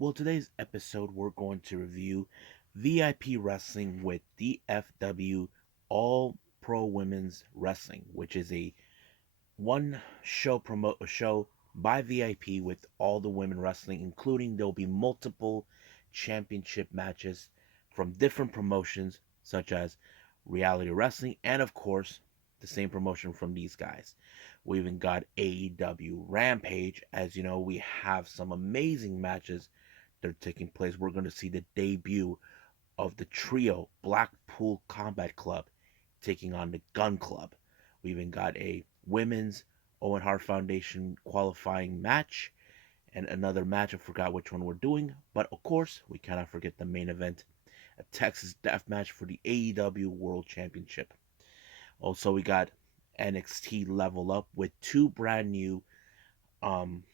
Well, today's episode we're going to review VIP Wrestling with DFW All Pro Women's Wrestling, which is a one show by VIP with all the women wrestling, including there'll be multiple championship matches from different promotions such as Reality Wrestling and of course the same promotion from these guys. We even got AEW Rampage. As you know, we have some amazing matches that are taking place. We're going to see the debut of the trio Blackpool Combat Club taking on the Gun Club. We even got a women's Owen Hart Foundation qualifying match and another match. I forgot which one we're doing, but of course, we cannot forget the main event, a Texas Deathmatch for the AEW World Championship. Also, we got NXT Level Up with two brand new, um,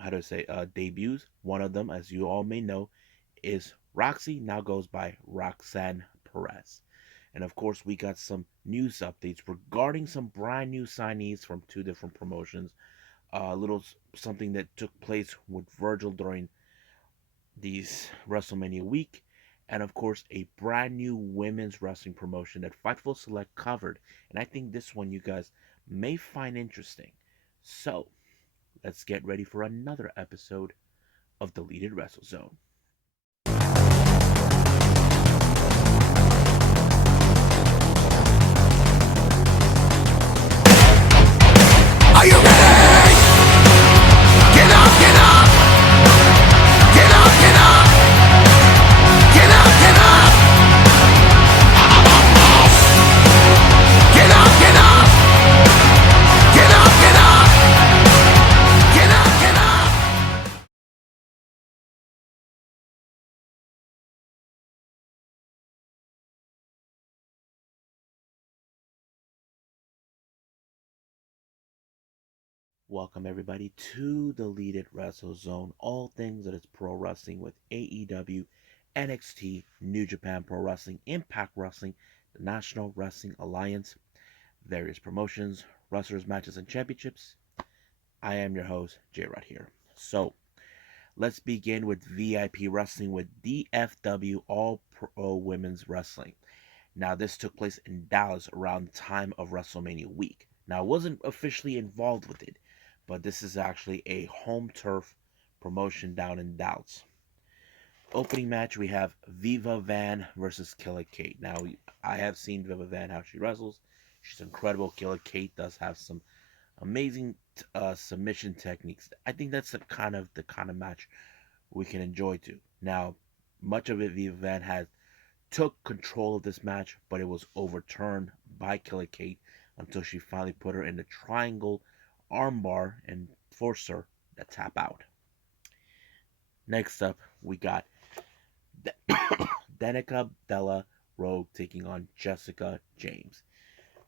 how do I say, debuts. One of them, as you all may know, is Roxy, now goes by Roxanne Perez. And of course, we got some news updates regarding some brand new signees from two different promotions. A little something that took place with Virgil during these WrestleMania week. And of course, a brand new women's wrestling promotion that Fightful Select covered. And I think this one you guys may find interesting. So, let's get ready for another episode of Deleted Wrestle Zone. Are you ready? Get up, get up! Get up, get up! Get up, get up! Get up, get up! Get up, get up! Get up, get up! Welcome everybody to the Deleted Wrestle Zone. All things that is pro wrestling with AEW, NXT, New Japan Pro Wrestling, Impact Wrestling, the National Wrestling Alliance, various promotions, wrestlers, matches, and championships. I am your host, J Rod here. So let's begin with VIP Wrestling with DFW All Pro Women's Wrestling. Now this took place in Dallas around the time of WrestleMania week. Now I wasn't officially involved with it, but this is actually a home turf promotion down in Dallas. Opening match, we have Viva Van versus Killer Kate. Now, I have seen Viva Van how she wrestles. She's incredible. Killer Kate does have some amazing submission techniques. I think that's the kind of match we can enjoy too. Now, much of it, Viva Van has took control of this match, but it was overturned by Killer Kate until she finally put her in the triangle armbar and forced her to tap out. Next up, we got Danica Della Rogue taking on Jessica James.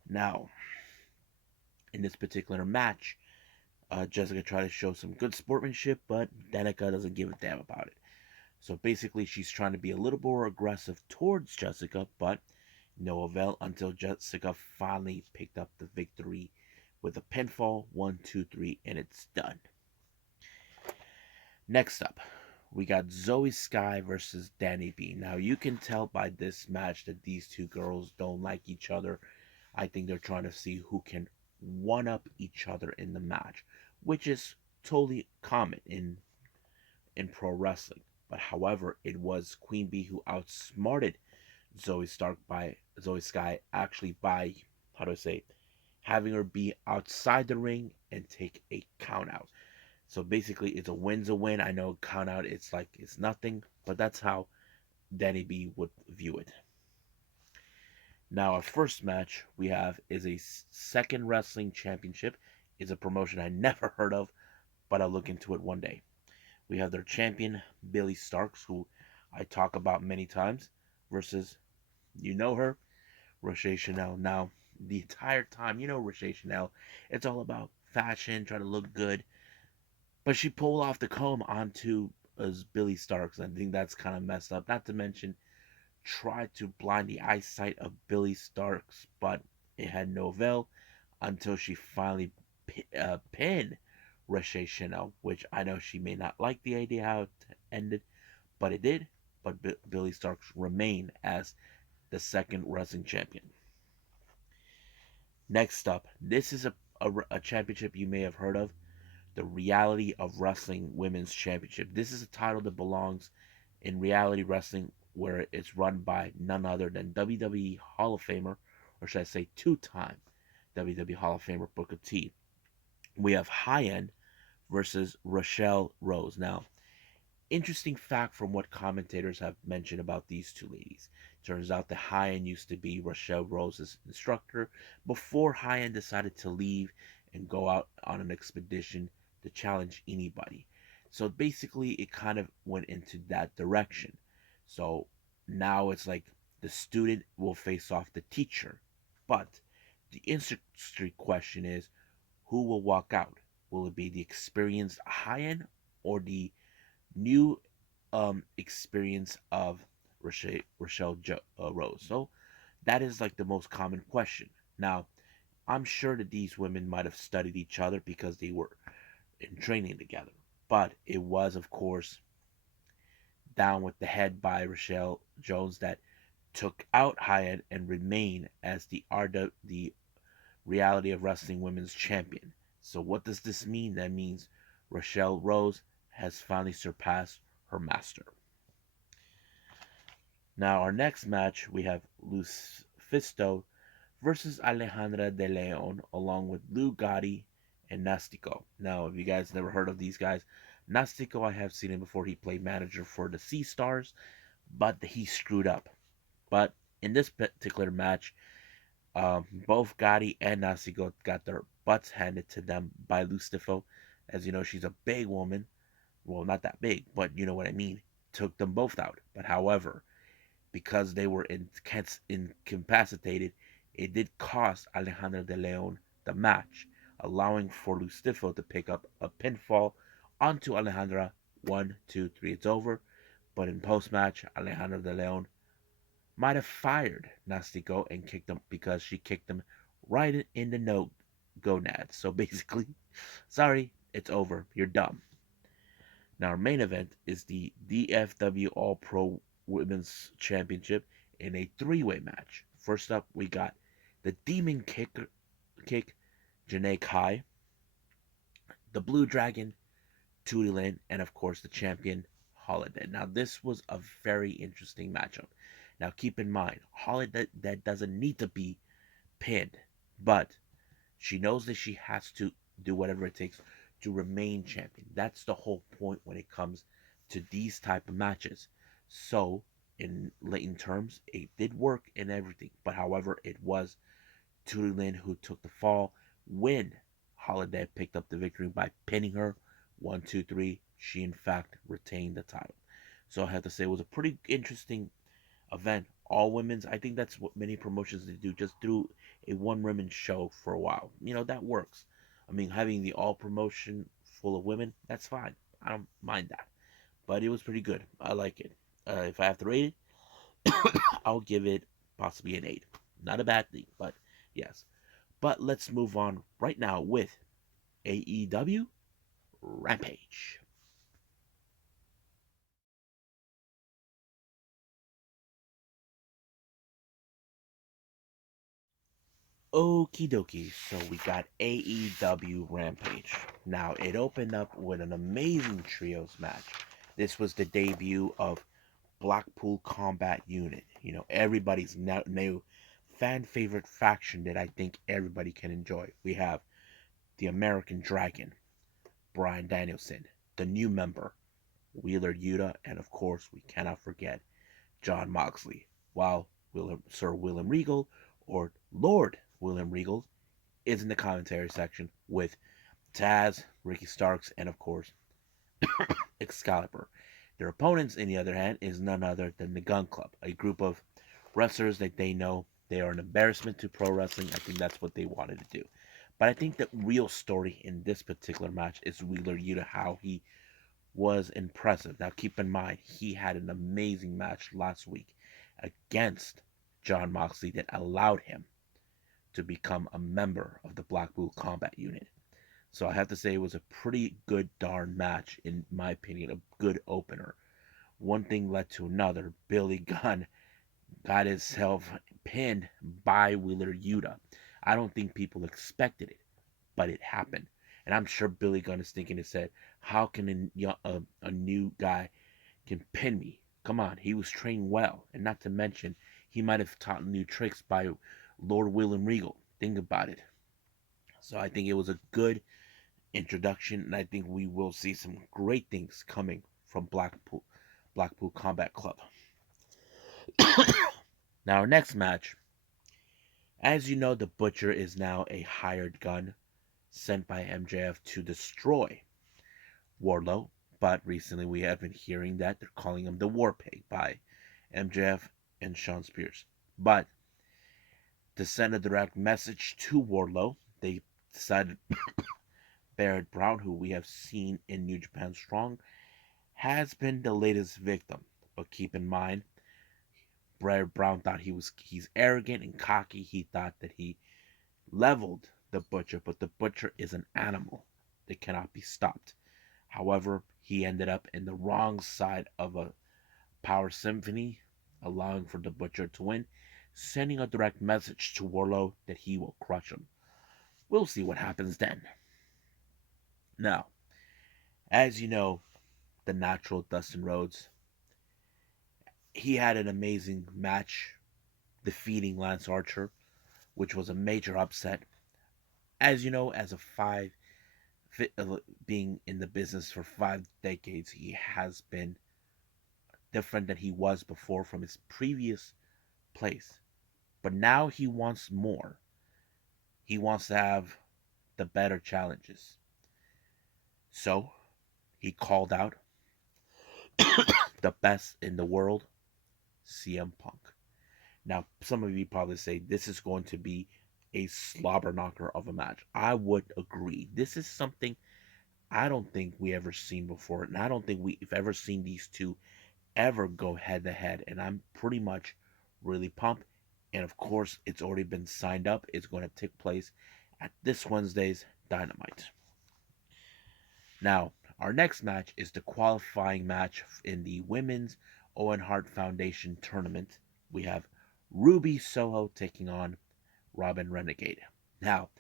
Now, in this particular match, Jessica tried to show some good sportsmanship, but Danica doesn't give a damn about it. So basically, she's trying to be a little more aggressive towards Jessica, but no avail until Jessica finally picked up the victory with a pinfall 1, 2, 3, and it's done. Next up, we got Zoe Sky versus Danny B. Now, you can tell by this match that these two girls don't like each other. I think they're trying to see who can one up each other in the match, which is totally common in pro wrestling. But however, it was Queen Bee who outsmarted Zoe Sky actually by, how do I say, having her be outside the ring and take a count out. So basically, it's a win's a win. I know count out, it's like it's nothing, but that's how Danny B would view it. Now, our first match we have is a second wrestling championship. It's a promotion I never heard of, but I'll look into it one day. We have their champion, Billy Starks, who I talk about many times, versus, you know her, Roche Chanel. Now, the entire time, you know Roche Chanel, it's all about fashion, trying to look good. But she pulled off the comb onto Billy Starks. I think that's kind of messed up. Not to mention, tried to blind the eyesight of Billy Starks, but it had no avail until she finally pinned Riche Chanel, which I know she may not like the idea how it ended, but it did. But Billy Starks remained as the second wrestling champion. Next up, this is a championship you may have heard of, the Reality of Wrestling Women's Championship. This is a title that belongs in reality wrestling, where it's run by none other than WWE Hall of Famer, or should I say two-time WWE Hall of Famer Booker T. We have High End versus Rochelle Rose. Now, interesting fact from what commentators have mentioned about these two ladies. Turns out that High End used to be Rochelle Rose's instructor before High End decided to leave and go out on an expedition to challenge anybody. So basically, it kind of went into that direction. So now it's like the student will face off the teacher. But the industry question is, who will walk out? Will it be the experienced High End or the new experience of Rochelle Rose? So that is like the most common question. Now, I'm sure that these women might have studied each other because they were in training together. But it was, of course, down with the head by Rochelle Jones that took out Hyatt and remained as the Reality of Wrestling Women's Champion. So what does this mean? That means Rochelle Rose has finally surpassed her master. Now, our next match, we have Lufisto versus Alejandra de Leon, along with Lou Gotti and Nastico. Now, if you guys never heard of these guys, Nastico, I have seen him before. He played manager for the Sea Stars, but he screwed up. But in this particular match, both Gotti and Nastico got their butts handed to them by Lustico. As you know, she's a big woman. Well, not that big, but you know what I mean. Took them both out. But however, because they were incapacitated, it did cost Alejandra de Leon the match, allowing for Lustico to pick up a pinfall onto Alejandra. 1, 2, 3, it's over. But in post match, Alejandra de Leon might have fired Nastico and kicked him because she kicked him right in the no gonads. So basically, sorry, it's over. You're dumb. Now, our main event is the DFW All Pro Women's Championship in a three-way match. First up, we got the Demon Kick Janae Kai, the Blue Dragon Tootie Lynn, and of course the champion Holiday. Now, this was a very interesting matchup. Now, keep in mind, Holiday that doesn't need to be pinned, but she knows that she has to do whatever it takes to remain champion. That's the whole point when it comes to these type of matches. So, in Leighton terms, it did work and everything, but however, it was Tootie Lynn who took the fall when Holiday picked up the victory by pinning her. 1, 2, 3. She in fact retained the title. So I have to say it was a pretty interesting event. All women's. I think that's what many promotions they do. Just do a one women show for a while. You know that works. I mean, having the all promotion full of women, that's fine. I don't mind that. But it was pretty good. I like it. If I have to rate it, I'll give it possibly an 8. Not a bad thing, but yes. But let's move on right now with AEW Rampage. Okie dokie, so we got AEW Rampage. Now, it opened up with an amazing trios match. This was the debut of Blackpool Combat Unit. You know, everybody's new fan favorite faction that I think everybody can enjoy. We have the American Dragon, Bryan Danielson, the new member, Wheeler Yuta, and of course, we cannot forget Jon Moxley. While Sir William Regal, or Lord William Regal, is in the commentary section with Taz, Ricky Starks, and of course, Excalibur. Their opponents, on the other hand, is none other than the Gun Club, a group of wrestlers that they know they are an embarrassment to pro wrestling. I think that's what they wanted to do. But I think the real story in this particular match is Wheeler Yuta, how he was impressive. Now, keep in mind, he had an amazing match last week against Jon Moxley that allowed him to become a member of the Blackpool Combat Unit. So I have to say it was a pretty good darn match, in my opinion, a good opener. One thing led to another. Billy Gunn got himself pinned by Wheeler Yuta. I don't think people expected it, but it happened. And I'm sure Billy Gunn is thinking, he said, how can a new guy can pin me? Come on, he was trained well. And not to mention, he might have taught new tricks by Lord William Regal. Think about it. So I think it was a good introduction, and I think we will see some great things coming from Blackpool Combat Club. Now, our next match, as you know, the Butcher is now a hired gun sent by MJF to destroy Wardlow, but recently we have been hearing that they're calling him the War Pig by MJF and Sean Spears. But to send a direct message to Wardlow, they decided Barrett Brown, who we have seen in New Japan Strong, has been the latest victim. But keep in mind, Barrett Brown thought he's arrogant and cocky. He thought that he leveled the Butcher, but the Butcher is an animal that cannot be stopped. However, he ended up in the wrong side of a power symphony, allowing for the Butcher to win, sending a direct message to Wardlow that he will crush him. We'll see what happens then. Now, as you know, the natural Dustin Rhodes, he had an amazing match defeating Lance Archer, which was a major upset. As you know, as a being in the business for 5 decades, he has been different than he was before from his previous place. But now he wants more. He wants to have the better challenges. So he called out the best in the world, CM Punk. Now, some of you probably say this is going to be a slobber knocker of a match. I would agree. This is something I don't think we ever seen before, and I don't think we've ever seen these two ever go head to head. And I'm pretty much really pumped. And of course, it's already been signed up. It's going to take place at this Wednesday's Dynamite. Now, our next match is the qualifying match in the Women's Owen Hart Foundation tournament. We have Ruby Soho taking on Robin Renegade. Now,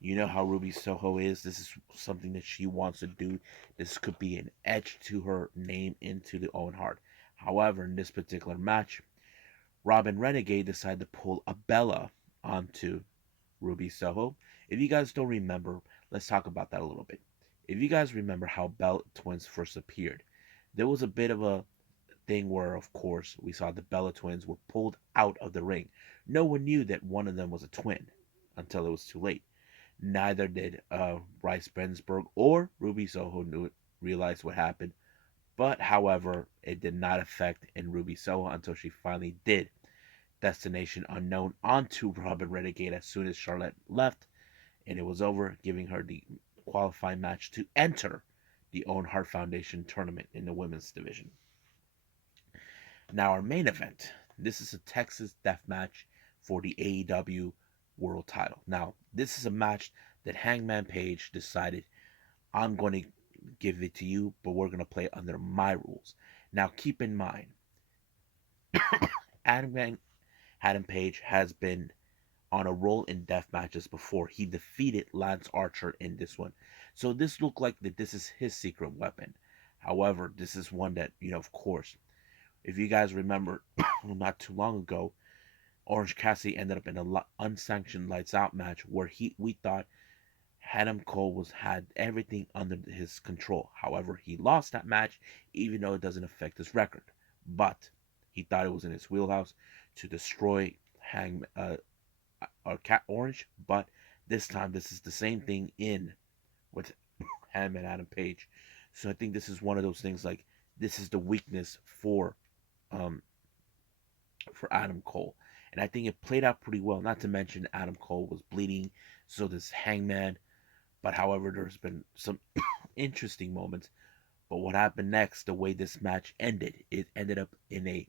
you know how Ruby Soho is. This is something that she wants to do. This could be an edge to her name into the Owen Hart. However, in this particular match, Robin Renegade decided to pull a Bella onto Ruby Soho. If you guys don't remember, let's talk about that a little bit. If you guys remember how Bella Twins first appeared, there was a bit of a thing where, of course, we saw the Bella Twins were pulled out of the ring. No one knew that one of them was a twin until it was too late. Neither did Rice Bensberg or Ruby Soho realize what happened. But, however, it did not affect in Ruby Soho until she finally did Destination Unknown onto Robin Renegade as soon as Charlotte left, and it was over, giving her the qualifying match to enter the Owen Hart Foundation tournament in the women's division. Now, our main event. This is a Texas Deathmatch for the AEW World title. Now, this is a match that Hangman Page decided, I'm going to give it to you, but we're going to play under my rules. Now, keep in mind, Adam Page has been on a roll in death matches before. He defeated Lance Archer in this one. So this looked like that this is his secret weapon. However, this is one that, of course, if you guys remember, not too long ago, Orange Cassidy ended up in an unsanctioned lights out match where we thought Adam Cole had everything under his control. However, he lost that match, even though it doesn't affect his record. But he thought it was in his wheelhouse to destroy Cat Orange. But this time, this is the same thing with him and Adam Page. So I think this is one of those things like this is the weakness um for Adam Cole. And I think it played out pretty well. Not to mention Adam Cole was bleeding, so does Hangman. But however, there's been some interesting moments. But what happened next, the way this match ended, it ended up in a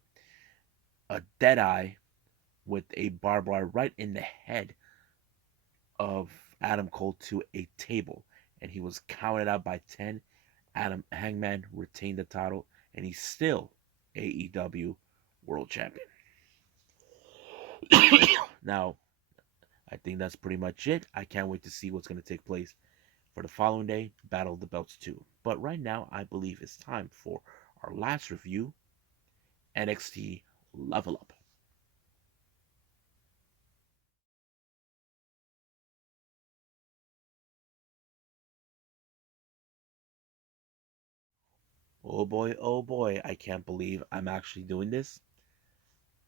dead eye with a barbed wire right in the head of Adam Cole to a table. and he was counted out by 10. Adam Hangman retained the title, and he's still AEW World Champion. Now, I think that's pretty much it. I can't wait to see what's going to take place for the following day, Battle of the Belts 2. But right now, I believe it's time for our last review, NXT Level Up. Oh boy, I can't believe I'm actually doing this.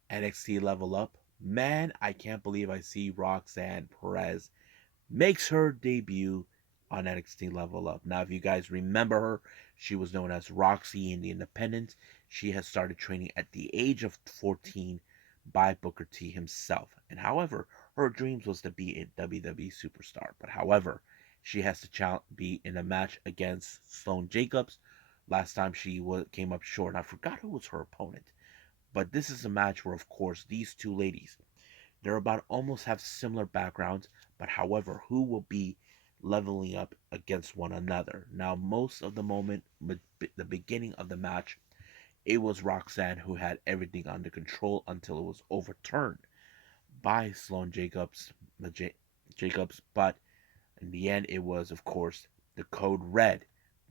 NXT Level Up. Man, I can't believe I see Roxanne Perez makes her debut on NXT Level Up. Now, if you guys remember her, she was known as Roxy in the Independent. She has started training at the age of 14 by Booker T himself. And however, her dreams was to be a WWE superstar. But however, she has to be in a match against Sloane Jacobs. Last time she came up short. I forgot who was her opponent. But this is a match where, of course, these two ladies, they're about almost have similar backgrounds, but however, who will be leveling up against one another? Now, most of the moment, the beginning of the match, it was Roxanne who had everything under control until it was overturned by Sloane Jacobs. But in the end, it was, of course, the code red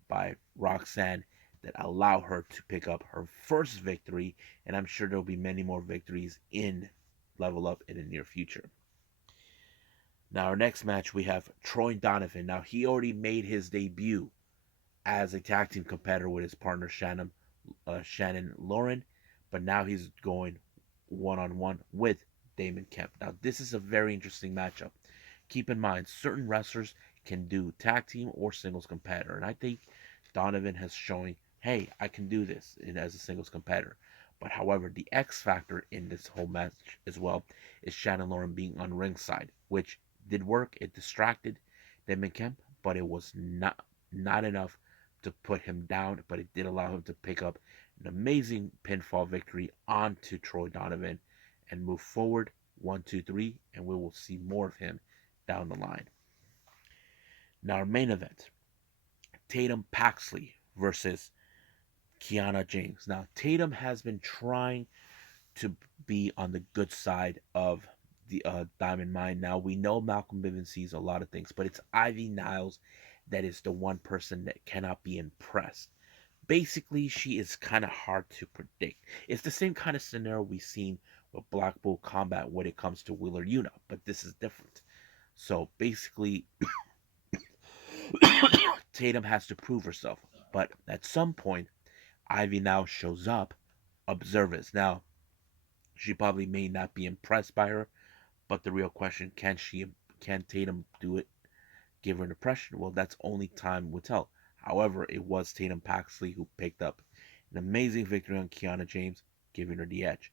by Roxanne that allow her to pick up her first victory, and I'm sure there'll be many more victories in Level Up in the near future. Now, our next match, we have Troy Donovan. Now, he already made his debut as a tag team competitor with his partner Shannon Lauren, but now he's going one on one with Damon Kemp. Now, this is a very interesting matchup. Keep in mind, certain wrestlers can do tag team or singles competitor, and I think Donovan has shown, hey, I can do this as a singles competitor. But however, the X factor in this whole match as well is Shannon Lauren being on ringside, which did work. It distracted Damon Kemp, but it was not enough to put him down. But it did allow him to pick up an amazing pinfall victory onto Troy Donovan and move forward 1, 2, 3, and we will see more of him down the line. Now, our main event, Tatum Paxley versus Kiana James. Now, Tatum has been trying to be on the good side of the Diamond Mine. Now, we know Malcolm Bivens sees a lot of things, but it's Ivy Niles that is the one person that cannot be impressed. Basically, she is kind of hard to predict. It's the same kind of scenario we've seen with Blackpool Combat when it comes to Wheeler Yuta, but this is different. So basically, Tatum has to prove herself. But at some point, Ivy now shows up, observers. Now, she probably may not be impressed by her, but the real question, can Tatum do it? Give her an impression? Well, that's only time will tell. However, it was Tatum Paxley who picked up an amazing victory on Kiana James, giving her the edge.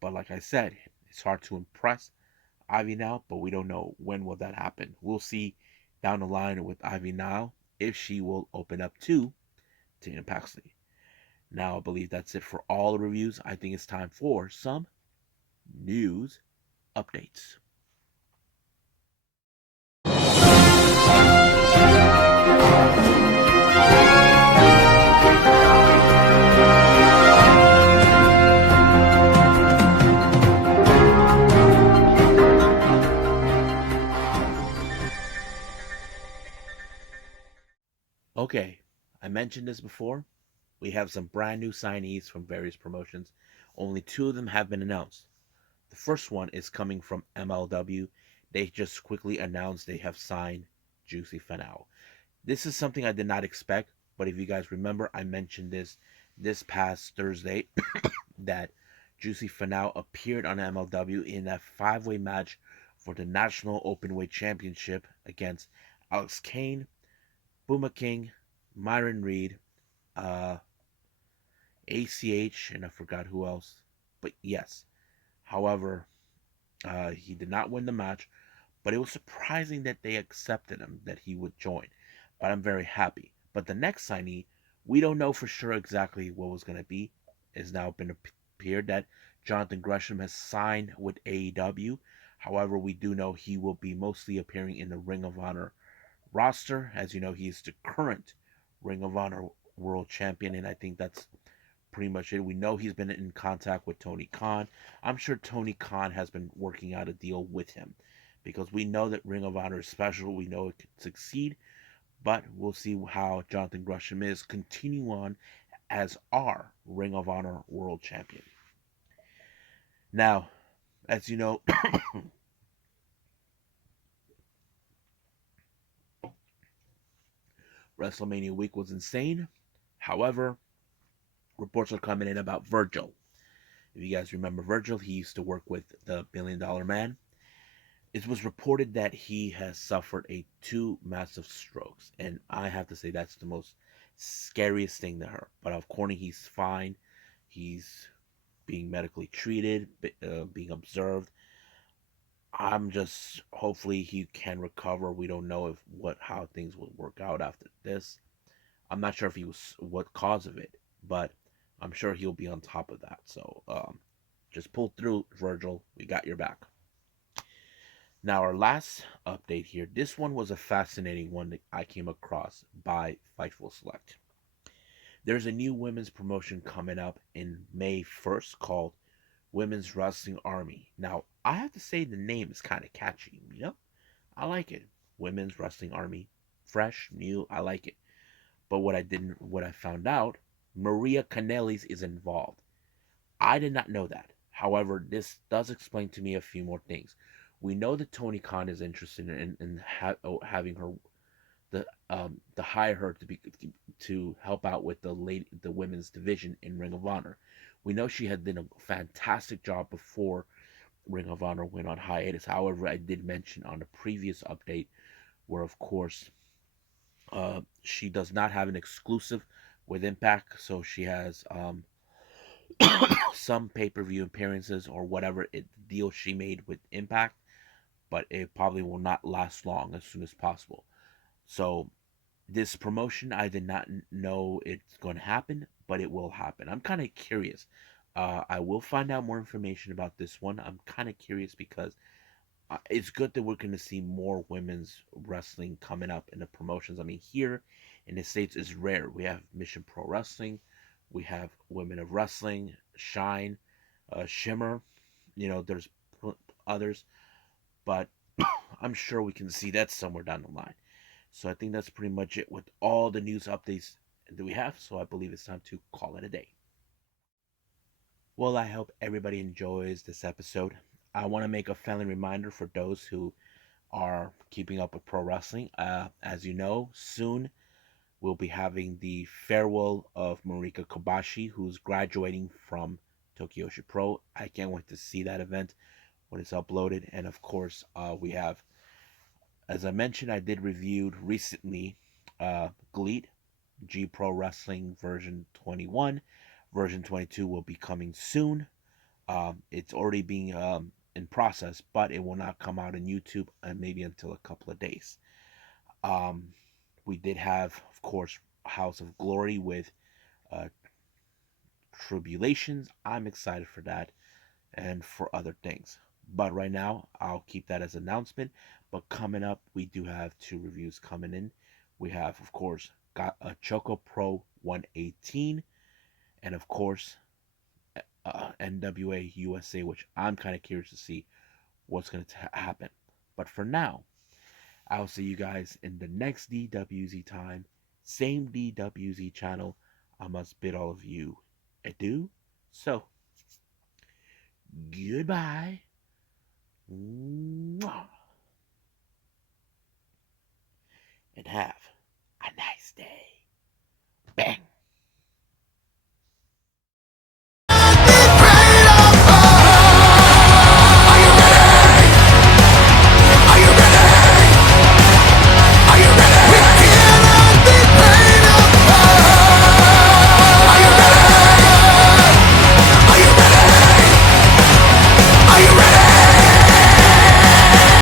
But like I said, it's hard to impress Ivy now, but we don't know when will that happen. We'll see down the line with Ivy now if she will open up to Tatum Paxley. Now, I believe that's it for all the reviews. I think it's time for some news updates. Okay, I mentioned this before. We have some brand new signees from various promotions. Only two of them have been announced. The first one is coming from MLW. They just quickly announced they have signed Juicy Finau. This is something I did not expect, but if you guys remember, I mentioned this past Thursday that Juicy Finau appeared on MLW in that five-way match for the National Openweight Championship against Alex Kane, Boomer King, Myron Reed, uh, ACH, and I forgot who else. But yes, however, he did not win the match, but it was surprising that they accepted him, that he would join. But I'm very happy. But the next signee, we don't know for sure exactly what was going to be. It's now been appeared that Jonathan Gresham has signed with AEW. However, we do know he will be mostly appearing in the Ring of Honor roster. As you know, he's the current Ring of Honor World Champion, and I think that's pretty much it. We know he's been in contact with Tony Khan. I'm sure Tony Khan has been working out a deal with him because we know that Ring of Honor is special. We know it could succeed, but we'll see how Jonathan Gresham is continue on as our Ring of Honor World Champion. Now, as you know, WrestleMania week was insane. However, reports are coming in about Virgil. If you guys remember Virgil, he used to work with the $1 Billion Man. It was reported that he has suffered two massive strokes, and I have to say that's the most scariest thing to her. But of course, he's fine. He's being medically treated, being observed. I'm just hopefully he can recover. We don't know if what how things will work out after this. I'm not sure if he was what cause of it, but I'm sure he'll be on top of that. So just pull through, Virgil. We got your back. Now our last update here. This one was a fascinating one that I came across by Fightful Select. There's a new women's promotion coming up in May 1st called Women's Wrestling Army. Now I have to say the name is kind of catchy. I like it. Women's Wrestling Army, fresh, new. I like it. But what I found out, Maria Kanellis is involved. I did not know that. However, this does explain to me a few more things. We know that Tony Khan is interested in having her to hire her to help out with the women's division in Ring of Honor. We know she had done a fantastic job before Ring of Honor went on hiatus. However, I did mention on the previous update where, of course, she does not have an exclusive with Impact, so she has some pay-per-view appearances or whatever deal she made with Impact, but it probably will not last long as soon as possible. So this promotion, I did not know it's going to happen, but it will happen. I'm kind of curious. I will find out more information about this one. I'm kind of curious because it's good that we're going to see more women's wrestling coming up in the promotions. I mean, here in the States is rare. We have Mission Pro Wrestling, we have Women of Wrestling, Shine, Shimmer. There's others, but I'm sure we can see that somewhere down the line. So I think that's pretty much it with all the news updates that we have. So I believe it's time to call it a day. Well, I hope everybody enjoys this episode. I want to make a friendly reminder for those who are keeping up with pro wrestling. As you know, soon we'll be having the farewell of Marika Kobashi, who's graduating from Tokyoshi Pro. I can't wait to see that event when it's uploaded. And of course, we have, as I mentioned, I did reviewed recently GLEAT, G Pro Wrestling version 21. Version 22 will be coming soon. It's already being in process, but it will not come out on YouTube maybe until a couple of days. Um, we did have, of course, House of Glory with uh, Tribulations. I'm excited for that and for other things. But right now, I'll keep that as an announcement. But coming up, we do have two reviews coming in. We have, of course, got a Choco Pro 118, and of course, NWA USA, which I'm kind of curious to see what's going to happen. But for now, I'll see you guys in the next DWZ time. Same DWZ channel. I must bid all of you adieu. So, goodbye. Mwah.